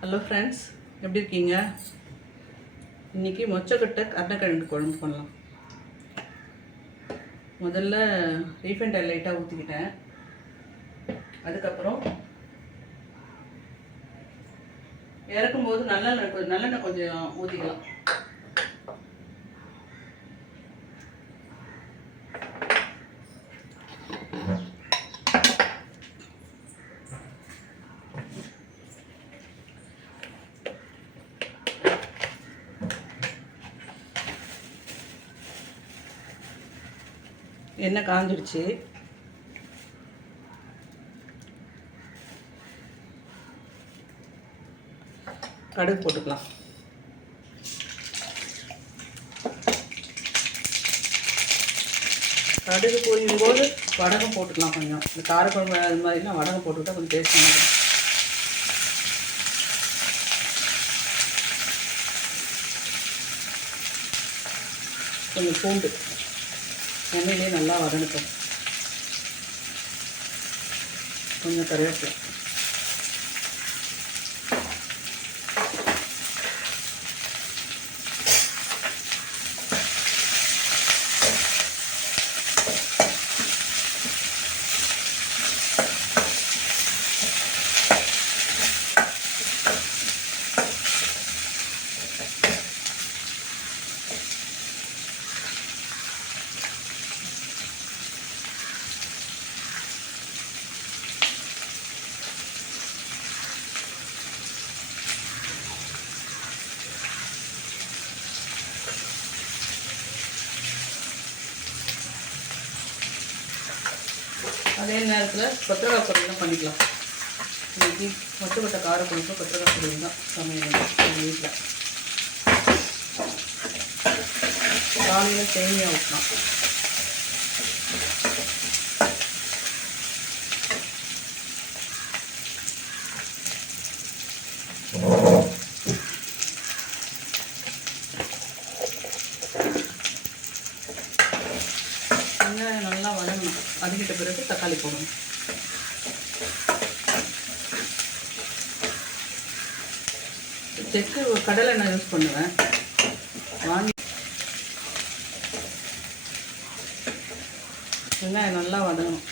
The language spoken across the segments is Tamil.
ஹலோ ஃப்ரெண்ட்ஸ், எப்படி இருக்கீங்க? இன்றைக்கி மொச்சக்கொட்டை கருணக்கிழங்கு குழம்பு பண்ணலாம். முதல்ல ரீஃபைண்ட் ஆயில் லைட்டாக ஊற்றிக்கிட்டேன். அதுக்கப்புறம் இறக்கும்போது நல்லெண்ணெய் கொஞ்சம் ஊற்றிக்கலாம். எண்ணெய் காஞ்சிடுச்சு. கடுகு போட்டுக்கலாம். கடுகு பொரியும் போது வடகம் போட்டுக்கலாம். கொஞ்சம் இந்த காரக்குழம்பு அது மாதிரிலாம் வடகம் போட்டுக்கிட்டால் கொஞ்சம் டேஸ்ட் பண்ணுறது. கொஞ்சம் பூண்டு எண்ணெயிலே நல்லா வதங்கட்டும். கொஞ்சம் கருவேப்பிலை, அதே நேரத்தில் கொத்தரக்காய் பொரியலும் பண்ணிக்கலாம். இன்றைக்கி மொச்சக்கொட்டை காரக்குழம்பு கொத்தரக்காய் பொரியல் தான் சமையல் எங்கள் வீட்டில். காலையில் சேமியா ஊற்றலாம். வெங்காயம் நல்லா வதங்கணும். வதக்கிட்ட பிறகு தக்காளி போடணும். செக்கு கடலை எண்ணெய் யூஸ் பண்ணுவேன். வாங்கி வெங்காயம் நல்லா வதங்கணும்.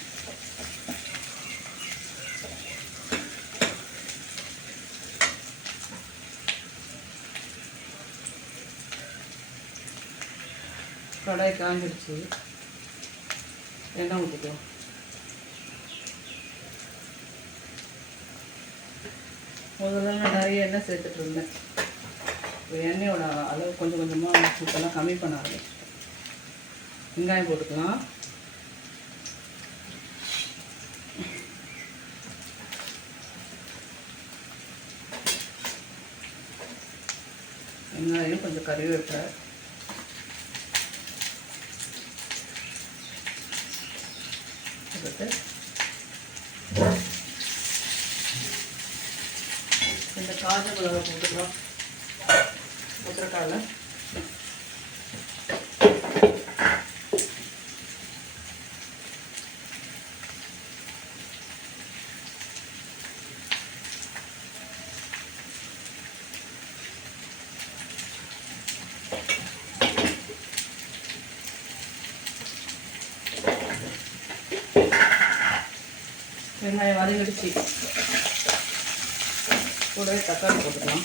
கடாய் காஞ்சிடுச்சு. எண்ணெய் ஊற்றிக்கலாம். முதல்ல நான் நிறைய எண்ணெய் சேர்த்துட்டு இருந்தேன். எண்ணெயோட அளவு கொஞ்சம் கொஞ்சமாக இப்போல்லாம் கம்மி பண்ண ஆரம்பிச்சிட்டேன். வெங்காயம் போட்டுக்கலாம். வெங்காயம் கொஞ்சம் கறிவேப்பிலை, இந்த காஞ்ச மிளகா போட்டுக்கலாம். கொத்தரக்காயில் வெங்காயம் வதங்கிடுச்சு. கூடவே தக்காளி போட்டுக்கலாம்.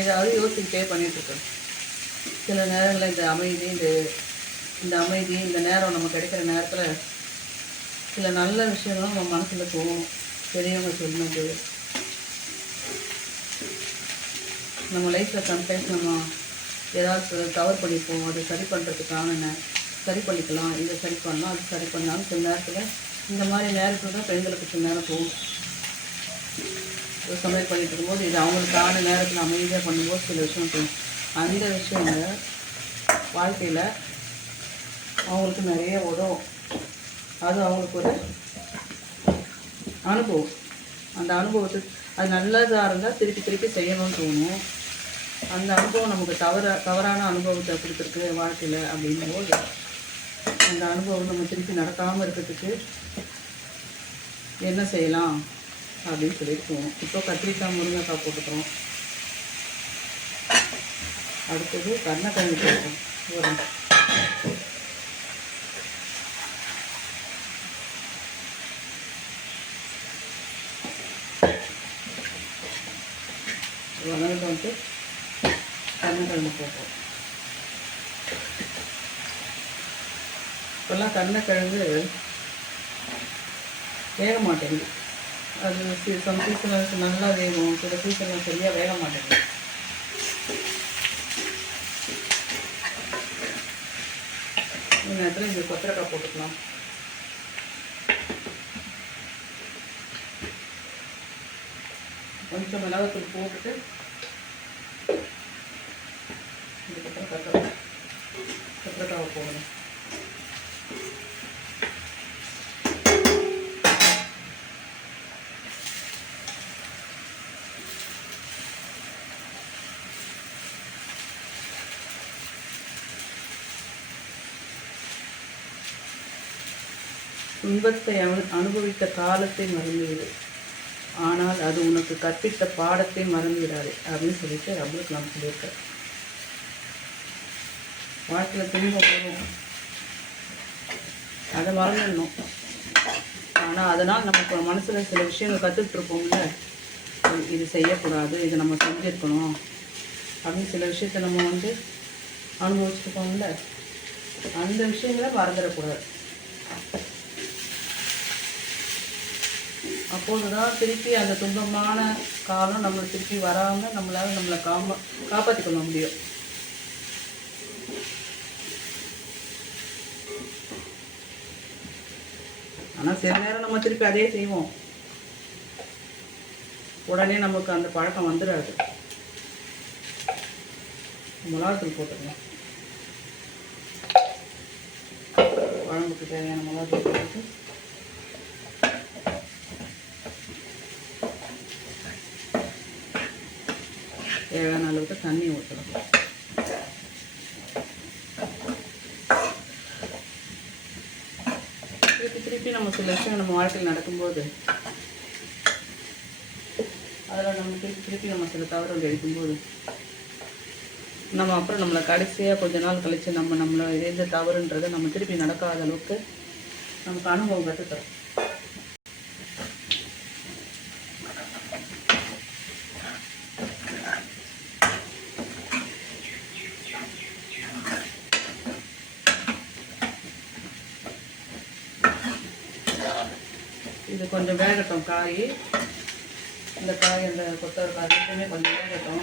ஏதாவது யோசிச்சுக்கிட்டே பண்ணிகிட்ருக்கோம். சில நேரங்களில் இந்த அமைதி இந்த நேரம் நம்ம கிடைக்கிற நேரத்தில் சில நல்ல விஷயங்களும் நம்ம மனசில் தோணும். பெரியவங்க சொன்னது நம்ம லைஃப்பில் சம்டைம்ஸ் நம்ம ஏதாவது தவறு பண்ணிப்போம், அதை சரி பண்ணுறதுக்கான சரி பண்ணிக்கலாம், இதை சரி பண்ணலாம், அது சரி பண்ணாலும் சில நேரத்தில் இந்த மாதிரி நேரத்தில் தான் பெண்களுக்கு சில நேரம் போகும். சமையல் பண்ணிட்டு இருக்கும்போது இது அவங்களுக்கான நேரத்தில் அமைதியாக பண்ணும்போது சில விஷயம் தோணும். அந்த விஷயங்க வாழ்க்கையில் அவங்களுக்கு நிறைய உதவும். அது அவங்களுக்கு ஒரு அனுபவம். அந்த அனுபவத்துக்கு அது நல்லதாக இருந்தால் திருப்பி திருப்பி செய்யணும்னு தோணும். அந்த அனுபவம் நமக்கு தவறான அனுபவத்தை கொடுத்துருக்கு வாழ்க்கையில் அப்படிங்கும்போது அந்த அனுபவம் நம்ம திருப்பி நடக்காமல் இருக்கிறதுக்கு என்ன செய்யலாம் அப்படின்னு சொல்லியிருக்கோம். இப்போ கத்திரிக்காய் முருங்கைக்காய் போட்டுக்கிறோம். அடுத்தது கருணக்கிழங்கு போட்டுக்கிறோம். வரும் வதங்கிட்டு வந்து கருணக்கிழங்கு போட்டோம். இப்போல்லாம் கருணக்கிழங்கு வேக மாட்டேங்குது. அது சம் சீசனில் நல்லா வேகும், சில சீசனில் சரியாக வேக மாட்டேங்குது. இந்த நேரத்தில் இங்கே கொத்தரக்காய் போட்டுக்கலாம். கொஞ்சம் மிளகாத்தூள் போட்டுட்டு இதுக்கப்புறம் கொத்தரக்காவை போடணும். துன்பத்தை அனுபவித்த காலத்தை மறந்துவிடு, ஆனால் அது உனக்கு கற்பித்த பாடத்தை மறந்துவிடாது அப்படின்னு சொல்லிட்டு அப்துல் கலாம் சொல்லியிருக்கார். வாழ்க்கையில் துன்பம் போகும், அதை மறந்துடணும். ஆனால் அதனால் நமக்கு மனசில் சில விஷயங்கள் கற்றுட்ருப்போம்ல, இது செய்யக்கூடாது, இது நம்ம செஞ்சுருக்கணும் அப்படின்னு சில விஷயத்தை நம்ம அனுபவிச்சுருப்போம்ல, அந்த விஷயங்களை மறந்துடக்கூடாது. அப்போது தான் திருப்பி அந்த துன்பமான காலம் நம்மளை திருப்பி வராமல் நம்மளை காப்பாற்றி கொள்ள முடியும். ஆனால் சில நேரம் நம்ம திருப்பி அதே செய்வோம், உடனே நமக்கு அந்த பழக்கம் வந்துடாது. மிளகாத்தூள் போட்டுக்கலாம். குழம்புக்கு தேவையான மிளகாத்தூள் போட்டு தேவையான அளவுக்கு தண்ணி ஊற்றலாம். திருப்பி நம்ம சில விஷயம் நம்ம வாழ்க்கையில் நடக்கும்போது அதில் நம்ம திருப்பி நம்ம சில தவறுகள் எடுக்கும்போது நம்ம அப்புறம் நம்மளை கடைசியாக கொஞ்ச நாள் கழித்து நம்மளை எந்த தவறுன்றதை நம்ம திருப்பி நடக்காத அளவுக்கு நமக்கு அனுபவம் கற்றுத்தரும். இது கொஞ்சம் வேகட்டும் காய், இந்த காய் அந்த கொத்தவரக்காய் ரெண்டுமே கொஞ்சம் வேகட்டும்.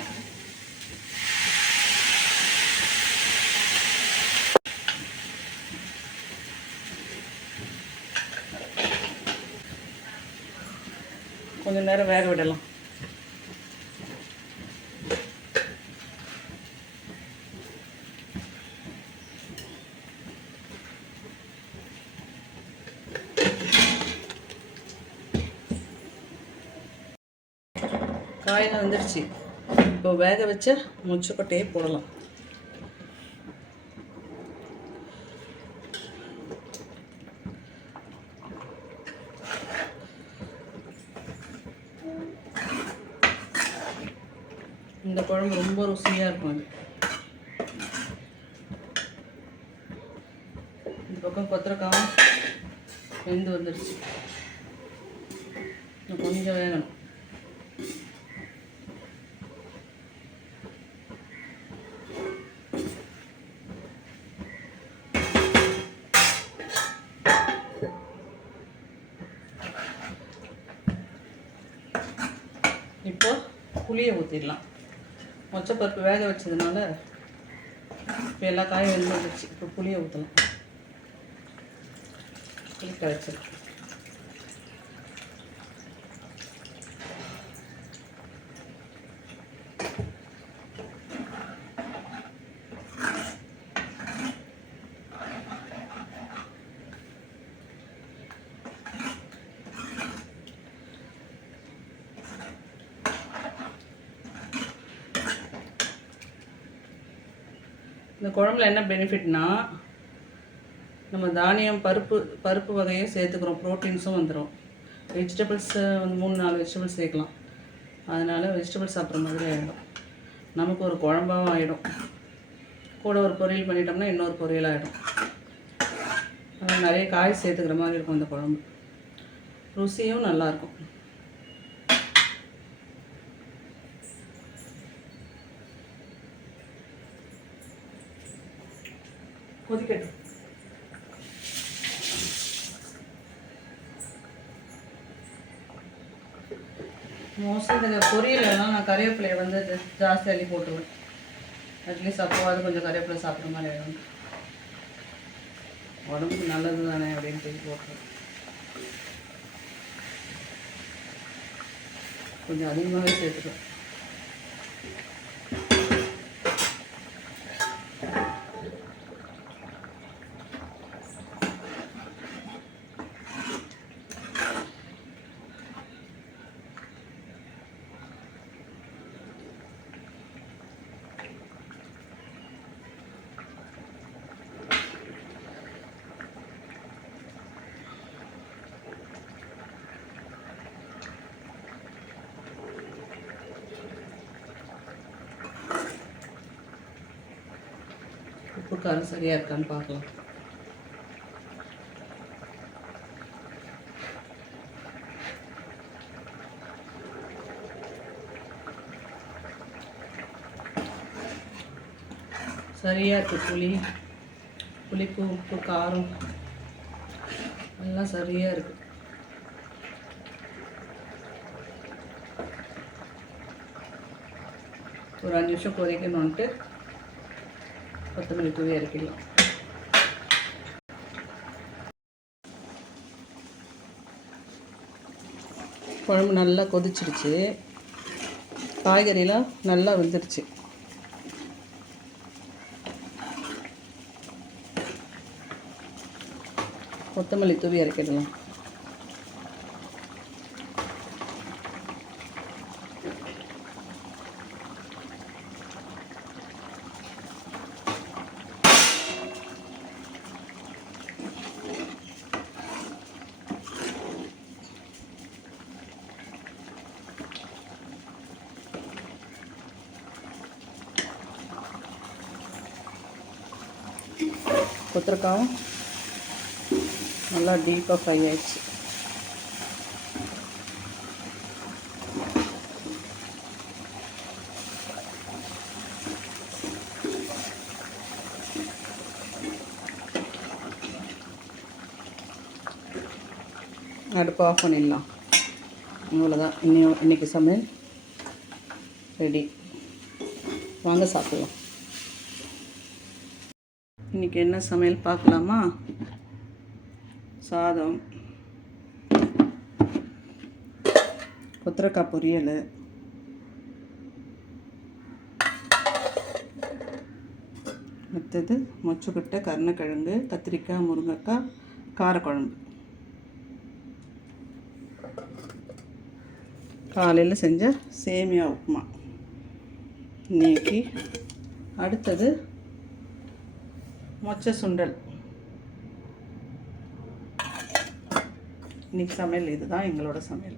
கொஞ்சம் நேரம் வேக விடலாம். காயெல்லாம் வந்துடுச்சு. இப்போ வேக வச்ச மொச்சக்கொட்டையை போடலாம். இந்த குழம்பு ரொம்ப ருசியாக இருக்கும். இந்த பக்கம் கொத்தரக்காயும் வெந்து வந்துடுச்சு. கொஞ்சம் வேகணும். இப்போ புளியை ஊற்றிடலாம். மொச்சப்பருப்பு வேக வச்சதுனால இப்போ எல்லா காயும் வெந்துடுச்சு. இப்போ புளியை ஊற்றலாம். புளி கரைச்சிடும். இந்த குழம்புல என்ன பெனிஃபிட்னா, நம்ம தானியம் பருப்பு வகையை சேர்த்துக்கிறோம், ப்ரோட்டீன்ஸும் வந்துடும். வெஜிடபிள்ஸை வந்து 3-4 வெஜிடபிள்ஸ் சேர்க்கலாம். அதனால் வெஜிடபிள்ஸ் சாப்பிட்ற மாதிரி ஆகிடும். நமக்கு ஒரு குழம்பாகவும் ஆகிடும். கூட ஒரு பொரியல் பண்ணிட்டோம்னா இன்னொரு பொரியல் ஆகிடும். அதனால் நிறைய காய் சேர்த்துக்கிற மாதிரி இருக்கும் இந்த குழம்பு. ருசியும் நல்லாயிருக்கும். கொதிக்கட்டும். மோஸ்ட்லி இந்த பொரியலெல்லாம் நான் கறிவேப்பிலையை வந்து ஜாஸ்தி அள்ளி போட்டுருவேன். அட்லீஸ்ட் அப்போவாது கொஞ்சம் கறிவேப்பிலை சாப்பிட்ற மாதிரி ஆகிடும். உடம்புக்கு நல்லது தானே அப்படின்னு சொல்லி போட்டுருவேன். கொஞ்சம் அதிகமாகவே சேர்த்துக்குவேன். உப்பு காரம் சரியாக இருக்கான்னு பார்க்கலாம். சரியாக இருக்குது. புளிப்பு, உப்பு, காரம் எல்லாம் சரியாக இருக்குது. ஒரு 5 நிமிஷம் கொதிக்கணுன்ட்டு கொத்தமல்லி தூவி இறக்கிடலாம். குழம்பு நல்லா கொதிச்சிருச்சு. காய்கறிலாம் நல்லா வெந்துடுச்சு. கொத்தமல்லி தூவி இறக்கிடலாம். கொத்தரக்காவும் நல்லா டீப்பாக ஃப்ரை ஆயிடுச்சு. அடுப்பு ஆஃப் பண்ணிடலாம். அவ்வளோதான். இன்னைக்கு சமையல் ரெடி. வாங்க சாப்பிடலாம். இன்றைக்கி என்ன சமையல் பார்க்கலாமா? சாதம், கொத்தரக்காய் பொரியல், அடுத்தது மொச்சக்கொட்டை, கருணக்கிழங்கு, கத்திரிக்காய், முருங்கைக்காய், காரக்குழம்பு. காலையில் செஞ்ச சேமியா உப்புமா இன்னைக்கு. அடுத்தது மொச்சை சுண்டல். இன்றைக்கி சமையல் இதுதான் எங்களோட சமையல்.